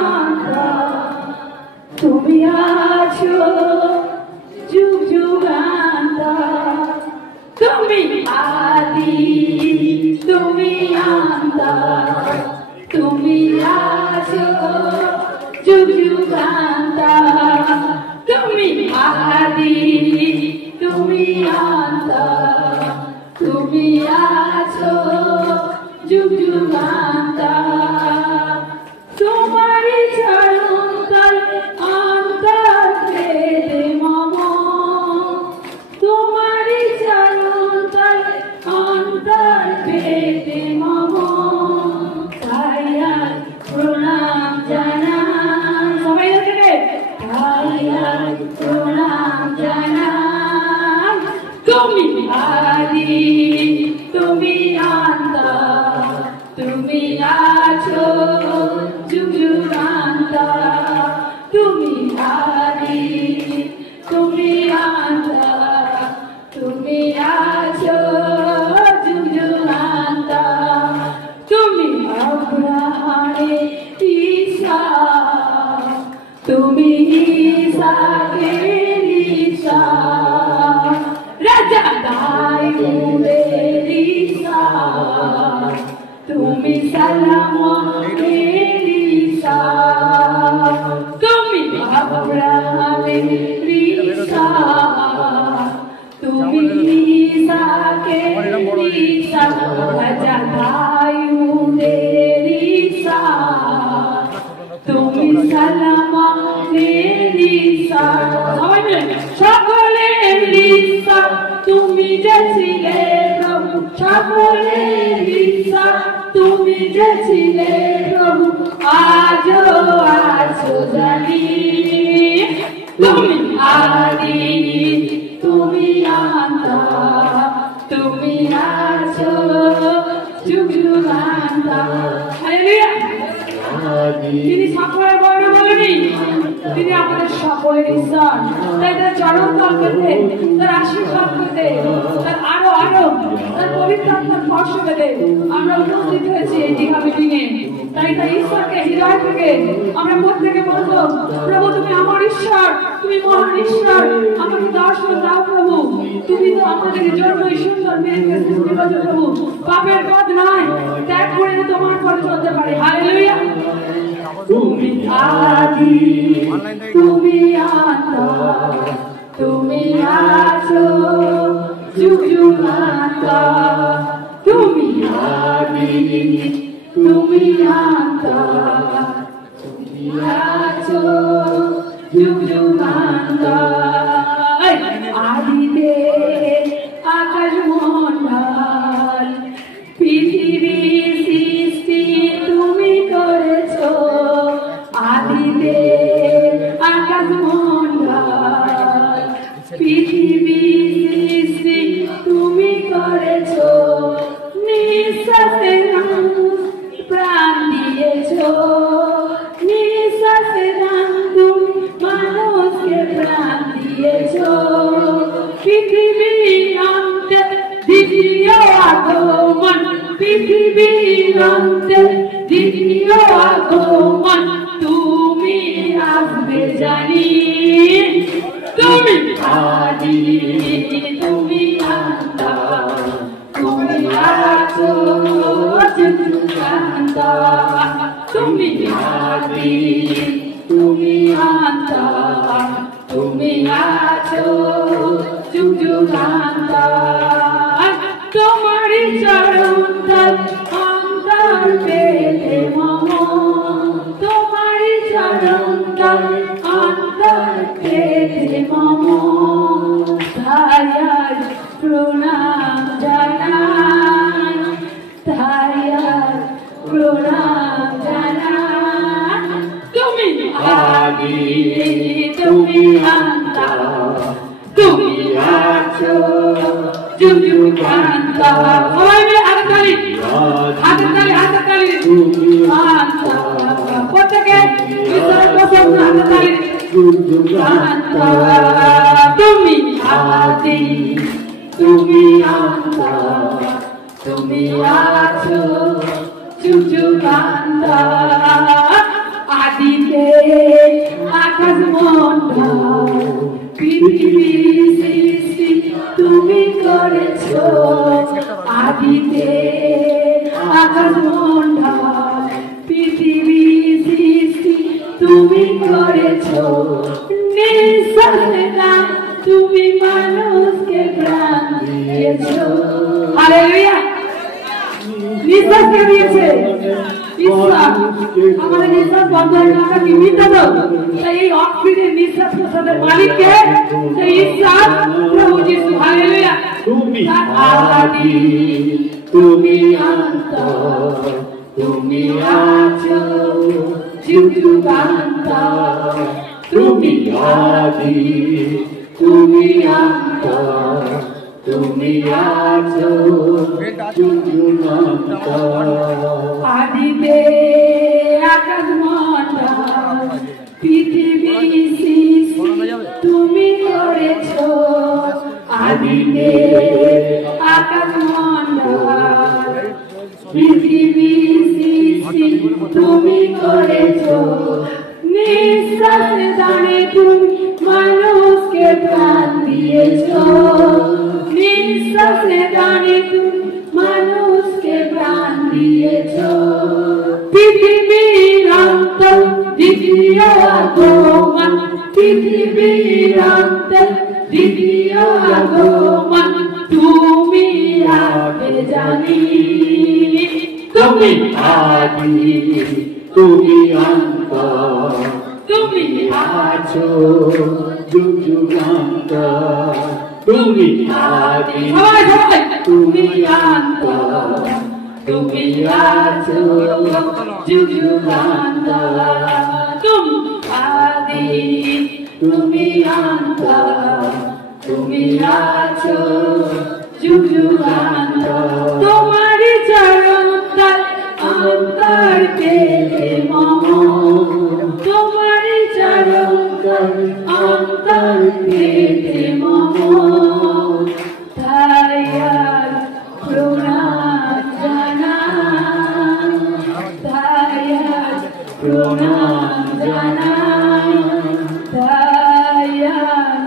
আন্তা তুমি আছো যুগ যুগান্তা তুমি আদি তুমি আন্তা তুমি আছো যুগ যুগান্তা তুমি আদি তুমি আন্তা তুমি আছো যুগ যুগান্তা তোমারি চরণ তলে অন্তর বেদে মম তোমারি চরণ তলে অন্তর বেদে মম তাই আজ প্রণাম জানাই সবাই থেকে তাই আজ প্রণাম জানাই তুমি আদি তুমি আন্তা তুমি আছো যুগ যুগান্তা তুমি আদি তুমি আন্তা তুমি আছো যুগ যুগান্তা তুমি আব্রাহামে ঈসা তুমি ঈসাকে ঈসা রাজা দাউদের ঈসা তুমি সালামের ঈসা তুমি আব্রাহামের ঈসা তুমি ঈসাকে ঈসা রাজা দাউদের ঈসা তুমি সালামের ঈসা সবাই মিলে সকলের ঈসা তুমি যে ছিলে প্রভু সকলের ঈসা তুমি যে ছিলে প্রভু আজও আছো জানি তুমি আদি তুমি আন্তা তুমি আছো যুগ যুগান্তা হালেলুয়া তিনি সকলের বর্ণ বলেনি তিনি আমাদের সকলের ঈশ্বর তাই তার চরণ তল পেতে তার আশীর্বাদ পেতে তার আরো আরো তার পবিত্র আত্মার স্পর্শ পেতে আমরা উপস্থিত হয়েছি এই দীঘা মিটিংয়ে তাই তাই ঈশ্বরকে হৃদয় থেকে আমরা প্রত্যেকে বলবো প্রভু তুমি আমার ঈশ্বর তুমি মহান ঈশ্বর আমাকে দর্শন দাও প্রভু তুমি তো আমাদের জন্য সুন্দর মেয়েকে সৃষ্টি করেছো প্রভু পাপের পথ নয় ত্যাগ করে তোমার পথে চলতে পারে হালেলুয়া তুমি আদি তুমি আন্তা তুমি আছো যুগ যুগান্তা তুমি আদি তুমি আন্তা তুমি আছো যুগ যুগান্তা আদিতে আকাশ মণ্ডল পৃথিবী সৃষ্টি তুমি করেছো আদিতে আকাশ মণ্ডল পৃথিবী সৃষ্টি তুমি করেছো নিঃশ্বাসে প্রাণ দিয়েছো নিঃশ্বাসে তুমি মানুষকে প্রাণ দিয়েছো পৃথিবীর অন্তে দ্বিতীয় আগমন পৃথিবীর অন্তে দ্বিতীয় আগমন তুমি আসবে জানি তুমি আদি তুমি আন্তা তুমি আছো যুগ যুগান্তা তুমি আদি তুমি আন্তা তুমি আছো যুগ যুগান্তা তোমারি চরণ তলে অন্তর পেতে মম তোমারি চরণ তলে অন্তর পেতে মম তাই আজ প্রণাম জানাই তাই আজ প্রণাম জানাই তুমি আদি তুমি আন্তা তুমি আছো যুগ যুগান্তা সবাই মিলে হাততালি হাততালি হাততালি আন্তা প্রত্যেকে ঈশ্বরের প্রশংসা হাততালি আন্তা তুমি আদি তুমি আন্তা তুমি আছো যুগ যুগান্তা আদি তুমি করেছো নিঃশ্বাসে দান তুমি মানুষকে প্রাণ দিয়েছো হালেলুয়া নিঃশ্বাস কে দিয়েছে ঈশ্বর আমাদের নিঃশ্বাস বন্ধ হয়ে গেল আমরা কি মৃত তো এই অক্সিজেন নিঃশ্বাস প্রশ্বাসের মালিককে সেই ঈশ্বর প্রভু যিশু হালেলুয়া তুমি আদি তুমি অন্ত তুমি আছো যুগান্ত তুমি আদি তুমি অন্ত তুমি আছো যুগান্ত আদিতে আকাশ মণ্ডল পৃথিবী সৃষ্টি তুমি করেছো আদিতে আকাশ মণ্ডল পৃথিবী সৃষ্টি তুমি করেছো নিঃশ্বাসে দানে তুমি মানুষকে প্রাণ দিয়েছো নিঃশ্বাসে দানে তুমি মানুষকে প্রাণ দিয়েছো পৃথিবীর অন্ত দ্বিতীয় আগমন পৃথিবীর অন্ত দ্বিতীয় আগমন তুমি আগে জানি তুমি আদি তুমি অন্ত তুমি আছো যুগান্ত তুমি আদি তুমি অন্ত তুমি আছো যুগান্ত তুমি আদি তুমি অন্ত তুমি আছো যুগান্ত তোমারই চরণ তল অন্তর পেতে মম তোমারই চরণ তল অন্তর পেতে মম তাই আর প্রণাম জানাই তাই আর প্রণাম জানাই তাই আর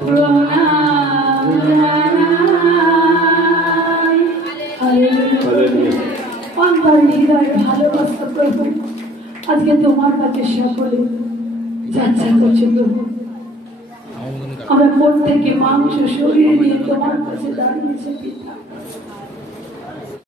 প্রণাম জানাই অন্তর হৃদয় ভালোবাসা প্রভু আজকে তোমার কাছে সকলে যাচ্ছা করছে প্রভু আমরা প্রত্যেকে মাংস শরীর নিয়ে তোমার কাছে দাঁড়িয়েছে পিতা